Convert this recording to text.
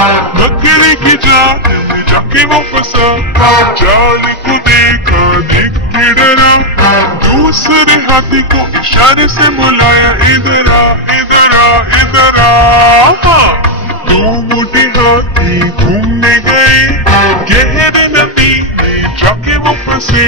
मकड़ी की जाल में जाके वो फंसा, जाल को देखा देख के डरा, दूसरे हाथी को इशारे से बुलाया, इधर आ इधर आ इधर आ। दो मोटे हाथी घूमने गए, गहरे नदी में जाके वो फंसे,